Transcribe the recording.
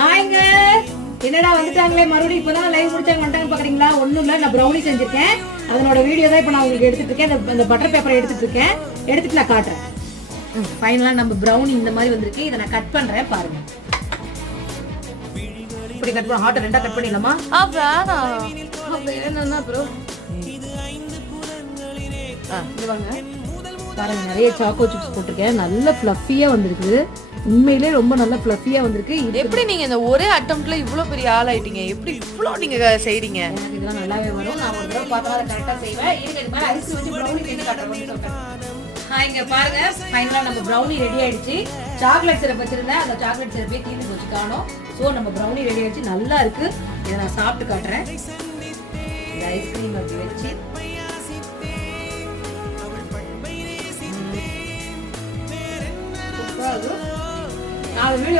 ஹாய்ங்க, என்னடா வந்துட்டாங்களே மறுபடியும் இப்பதான் லைவ் முடிச்சாங்க வந்துட்டாங்க பாக்குறீங்களா? ஒண்ணும் இல்ல, நான் ப்ரௌனி செஞ்சிருக்கேன். அதனோட வீடியோ தான் இப்ப நான் உங்களுக்கு எடுத்துட்டு இருக்கேன். அந்த பட்டர் பேப்பரை எடுத்துட்டு இருக்கேன். எடுத்துட்டு நான் காட்டுறேன். ஃபைனலா நம்ம ப்ரௌனி இந்த மாதிரி வந்திருக்கு. இதை நான் கட் பண்றேன் பாருங்க. இப்படி கட் பண்ண ஹாட் ரெண்டா கட் பண்ணிடலாமா? வேணாம் ப்ரோ. இது வாங்க பாருங்க, நிறைய சாக்கோ சிப்ஸ் போட்டிருக்கேன். நல்ல ஃப்ளஃபியா வந்திருக்கு. உண்மையிலே ரொம்ப நல்ல ஃப்ளஃபியா வந்திருக்கு. எப்படி நீங்க இந்த ஒரே அட்டெம்ப்ட்ல இவ்ளோ பெரிய ஆள் ஆயிட்டீங்க? எப்படி இவ்ளோ நீங்க செய்றீங்க? எனக்கு இதெல்லாம் நல்லாவே வரும். நான் ஒரு தடவை பார்த்தா அதை கரெக்டா செய்வேன். இருங்க, இது மாதிரி ஐஸ் வச்சு ப்ரௌனி செஞ்சு காட்டுறேன். இங்க பாருங்க, ஃபைனலா நம்ம ப்ரௌனி ரெடி ஆயிடுச்சு. சாக்லேட் சிரப் வச்சிருந்தேன், அந்த சாக்லேட் சிரப்பே தீர்ந்து போச்சு காணோம். ஸோ நம்ம ப்ரௌனி ரெடி ஆயிடுச்சு. நல்லா இருக்கு. இதை நான் சாப்பிட்டு காட்டுறேன். இந்த ஐஸ்கிரீம் அப்படி வச்சு நான் வீடியோ